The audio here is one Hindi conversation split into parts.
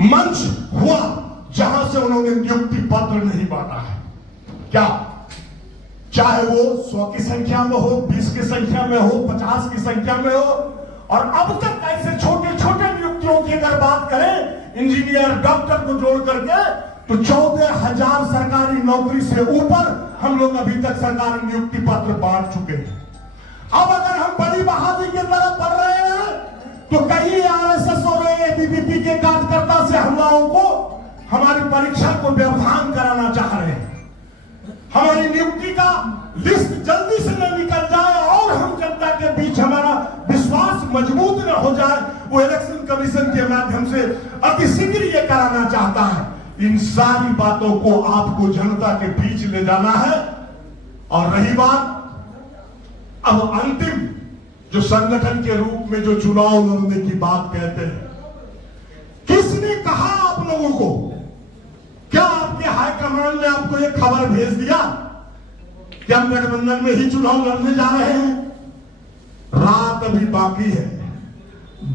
मंच हुआ जहां से उन्होंने नियुक्ति पत्र नहीं बांटा है। क्या चाहे वो 100 की संख्या में हो, 20 की संख्या में हो, 50 की संख्या में हो, और अब तक ऐसे छोटे छोटे नियुक्तियों की अगर बात करें, इंजीनियर डॉक्टर को जोड़ करके, तो 14,000 सरकारी नौकरी से ऊपर हम लोग अभी तक सरकारी नियुक्ति पत्र बांट चुके हैं। अब अगर हम बड़ी बहादुरी की तरफ बढ़ रहे हैं तो कहीं आरएसएस और एबीवीपी के कार्यकर्ता से हमलाओं को हमारी परीक्षा को व्यवधान कराना चाह रहे हैं। हमारी नियुक्ति का लिस्ट जल्दी से न निकल जाए और हम जनता के बीच हमारा विश्वास मजबूत न हो जाए, वो इलेक्शन कमीशन के माध्यम से अतिशीघ्र ये कराना चाहता है। इन सारी बातों को आपको जनता के बीच ले जाना है। और रही बात अब अंतिम जो संगठन के रूप में जो चुनाव लड़ने की बात कहते हैं, किसने कहा आप लोगों को? क्या आपके हाईकमान ने आपको एक खबर भेज दिया कि हम गठबंधन में ही चुनाव लड़ने जा रहे हैं? रात अभी बाकी है,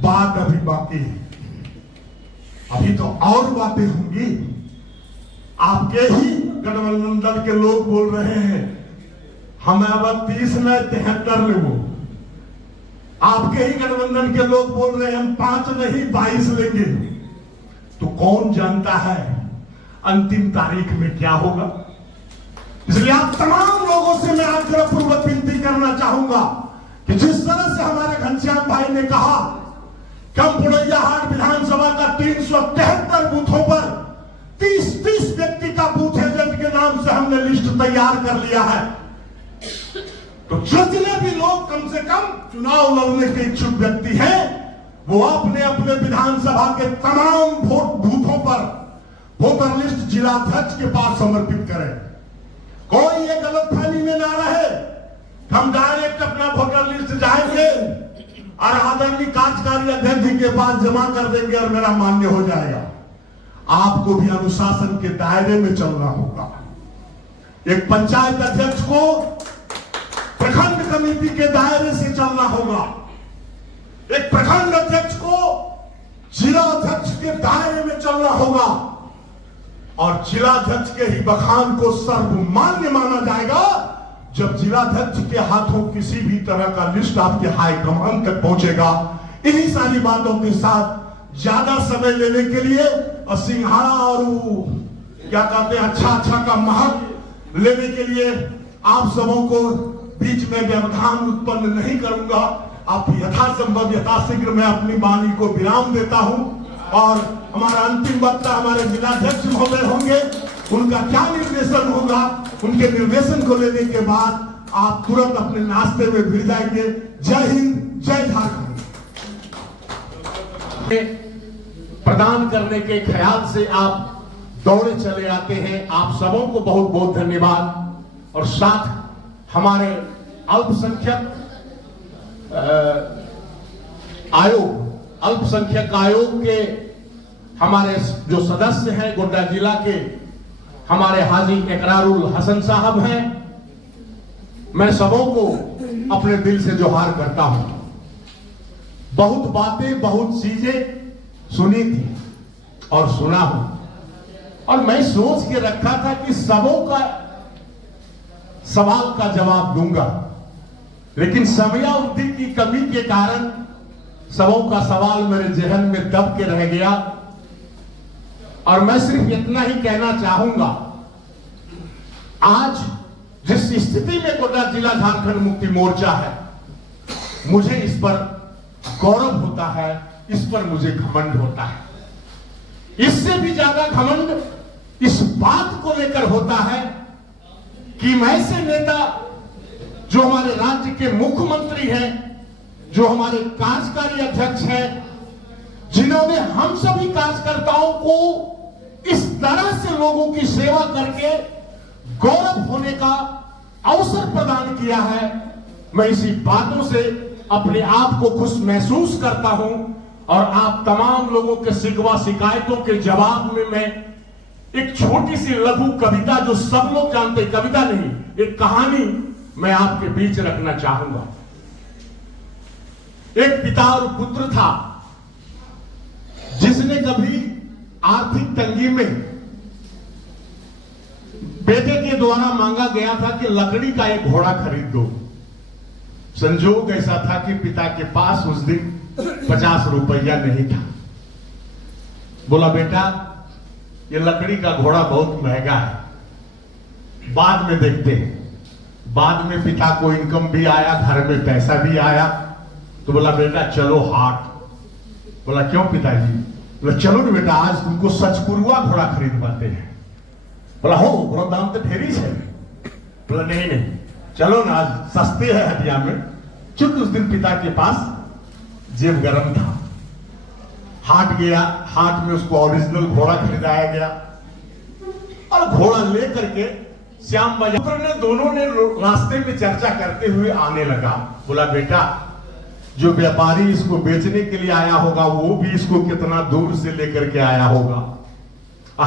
बात अभी बाकी है, अभी तो और बातें होंगी। आपके ही गठबंधन दल के लोग बोल रहे हैं हम अब 30 न 73 लेंगे। आपके ही गठबंधन के लोग बोल रहे हैं हम 5 नहीं 22 लेंगे। तो कौन जानता है अंतिम तारीख में क्या होगा? इसलिए आप तमाम लोगों से मैं आग्रहपूर्वक विनती करना चाहूंगा कि जिस तरह से हमारे घनश्याम भाई ने कहा कि हम पुड़ैयाहाट विधानसभा का 373 बूथों पर 30 व्यक्ति का बूथ एजेंट के नाम से हमने लिस्ट तैयार कर लिया है, तो जितने भी लोग कम से कम चुनाव लड़ने के इच्छुक व्यक्ति हैं, वो अपने अपने विधानसभा के तमाम बूथों पर वोटर लिस्ट जिलाध्यक्ष के पास समर्पित करें। कोई ये गलतफहमी में ना रहे, हम डायरेक्ट अपना वोटर लिस्ट जाएंगे और आदरणीय कार्यकारी अध्यक्ष जी के पास जमा कर देंगे और मेरा मान्य हो जाएगा। आपको भी अनुशासन के दायरे में चलना होगा। एक पंचायत अध्यक्ष को प्रखंड कमेटी के दायरे से चलना होगा, एक प्रखंड अध्यक्ष को जिला अध्यक्ष के दायरे में चलना होगा, और जिलाध्यक्ष के ही बखान को सर्वमान्य माना जाएगा जब जिलाध्यक्ष के हाथों किसी भी तरह का लिस्ट आपके हाईकमान तक पहुंचेगा। इन्हीं सारी बातों के साथ ज्यादा समय लेने के लिए और सिंघाड़ा और क्या कहते हैं अच्छा का महक लेने के लिए आप सबों को बीच में व्यवधान उत्पन्न नहीं करूंगा। आप यथासंभव यथाशीघ्र मैं अपनी वाणी को विराम देता हूं और हमारा अंतिम वक्ता हमारे जिलाध्यक्ष महोदय होंगे। उनका क्या निर्देशन होगा, उनके निर्देशन को लेने के बाद आप तुरंत अपने नाश्ते में भिड़ जाएंगे। जय हिंद, जय झारखंड। प्रदान करने के ख्याल से आप दौड़े चले आते हैं। आप सबों को बहुत बहुत धन्यवाद। और साथ हमारे अल्पसंख्यक आयोग के हमारे जो सदस्य हैं गोड्डा जिला के, हमारे हाजी इकरारुल हसन साहब हैं। मैं सबों को अपने दिल से जोहार करता हूं। बहुत बातें बहुत चीजें सुनी थी और सुना हूं, और मैं सोच के रखा था कि सबों का सवाल का जवाब दूंगा, लेकिन समयावधि की कमी के कारण सबों का सवाल मेरे जहन में दब के रह गया। और मैं सिर्फ इतना ही कहना चाहूंगा, आज जिस स्थिति में गोड्डा जिला झारखंड मुक्ति मोर्चा है, मुझे इस पर गौरव होता है, इस पर मुझे घमंड होता है। इससे भी ज्यादा घमंड इस बात को लेकर होता है कि मैं ऐसे नेता जो हमारे राज्य के मुख्यमंत्री हैं, जो हमारे कार्यकारी अध्यक्ष हैं, जिन्होंने हम सभी कार्यकर्ताओं को इस तरह से लोगों की सेवा करके गौरव होने का अवसर प्रदान किया है, मैं इसी बातों से अपने आप को खुश महसूस करता हूं। और आप तमाम लोगों के शिकवा शिकायतों के जवाब में मैं एक छोटी सी लघु कविता, जो सब लोग जानते, कविता नहीं, एक कहानी मैं आपके बीच रखना चाहूंगा। एक पिता और पुत्र था जिसने कभी आर्थिक तंगी में बेटे के द्वारा मांगा गया था कि लकड़ी का एक घोड़ा खरीद दो। संजोग ऐसा था कि पिता के पास उस दिन 50 रुपया नहीं था। बोला बेटा ये लकड़ी का घोड़ा बहुत महंगा है, बाद में देखते हैं। बाद में पिता को इनकम भी आया, घर में पैसा भी आया, तो बोला बेटा चलो हाट। बोला क्यों पिताजी? बोला चलो ना बेटा आज तुमको सचपुरुआ घोड़ा खरीद पाते हैं। बोला हो घोड़ा दाम तो ढेरी है। बोला नहीं नहीं चलो ना आज सस्ते है हटिया में। चूंकि उस दिन पिता के पास जेब गरम था, हाट गया, हाट में उसको ओरिजिनल घोड़ा खरीदाया गया और घोड़ा लेकर के श्याम बाजार ने दोनों ने रास्ते में चर्चा करते हुए आने लगा। बोला बेटा जो व्यापारी इसको बेचने के लिए आया होगा वो भी इसको कितना दूर से लेकर के आया होगा,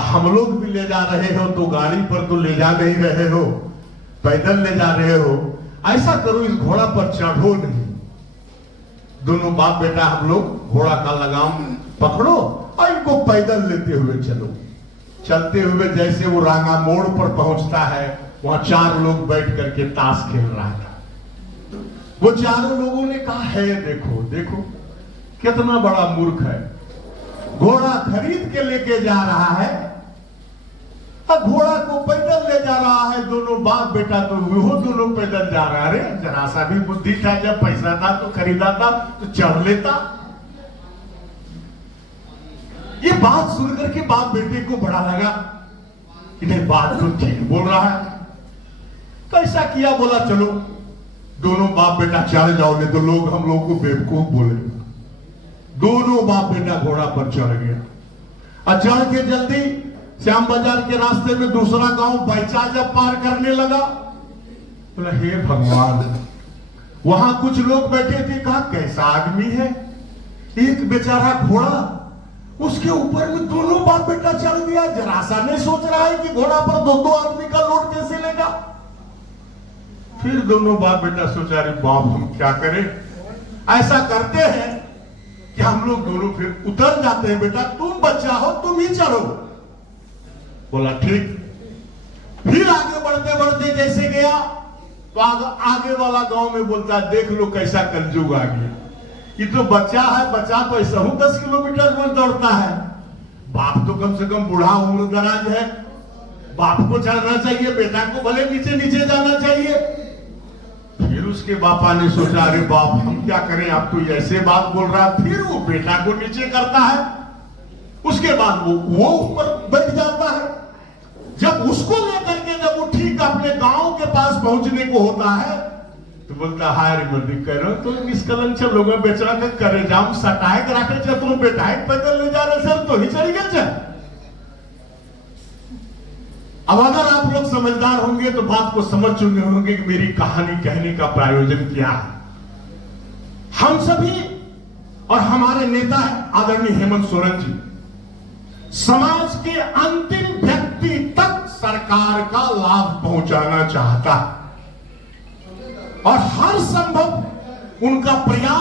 हम लोग भी ले जा रहे हो तो गाड़ी पर तो ले जा नहीं रहे हो, पैदल ले जा रहे हो, ऐसा करो इस घोड़ा पर चढ़ो नहीं। दोनों बाप बेटा हम लोग घोड़ा का लगाम पकड़ो और इनको पैदल लेते हुए चलो। चलते हुए जैसे वो रांगा मोड़ पर पहुंचता है वहां 4 लोग बैठ करके ताश खेल रहा था। वो चारों लोगों ने कहा है देखो देखो कितना बड़ा मूर्ख है, घोड़ा खरीद के लेके जा रहा है और घोड़ा को पैदल ले जा रहा है। दोनों बाप बेटा तो वो दोनों पैदल जा रहा है। अरे जरा सा भी बुद्धि था, जब पैसा था तो खरीदा था तो चढ़ लेता। ये बात सुनकर के बाप बेटे को बड़ा लगा कि नहीं बात तो ठीक बोल रहा है। कैसा किया? बोला चलो दोनों बाप बेटा चढ़ जाओ, नहीं तो लोग हम लोग को बेवकूफ बोले। दोनों बाप बेटा घोड़ा पर चढ़ गया और चढ़ के जल्दी श्याम बाजार के रास्ते में दूसरा गांव बैचा जब पार करने लगा, बोला हे भगवान। वहां कुछ लोग बैठे थे, कहा कैसा आदमी है, एक बेचारा घोड़ा, उसके ऊपर में दोनों बाप बेटा चढ़ गया। जरा सा नहीं सोच रहा है कि घोड़ा पर 2-2 आदमी का लोड कैसे लेगा। फिर दोनों बाप बेटा सोचा अरे बाप हम क्या करें। ऐसा करते हैं कि हम लोग दोनों फिर उतर जाते हैं, बेटा तुम बच्चा हो तुम ही चढ़ो। बोला ठीक। फिर आगे बढ़ते बढ़ते जैसे गया तो आगे वाला गांव में बोलता देख लो कैसा कलयुग आ गया। ये तो बच्चा है, बच्चा तो ऐसा हूं 10 किलोमीटर रोज दौड़ता है, बाप तो कम से कम बूढ़ा उम्र दराज है, बाप को चढ़ना चाहिए, बेटा को भले नीचे नीचे जाना चाहिए। फिर उसके बापा ने सोचा अरे बाप हम क्या करें, आप तो ऐसे बात बोल रहा है। फिर वो बेटा को नीचे करता है, उसके बाद वो ऊपर बैठ जाता है। जब उसको लेकर के जब वो ठीक अपने गांव के पास पहुंचने को होता है तो बोलता हाय रे मंदिर कह रहा तो निष्कलंक लोग बेचरा के करे जाम सटाए कराके जब तुम बेटा पैदल ले जा रहे सर तो ही चढ़ गए। अब अगर आप लोग समझदार होंगे तो बात को समझ चुके होंगे कि मेरी कहानी कहने का प्रयोजन क्या है। हम सभी और हमारे नेता आदरणीय हेमंत सोरेन जी समाज के अंतिम व्यक्ति तक सरकार का लाभ पहुंचाना चाहता है और हर संभव उनका प्रयास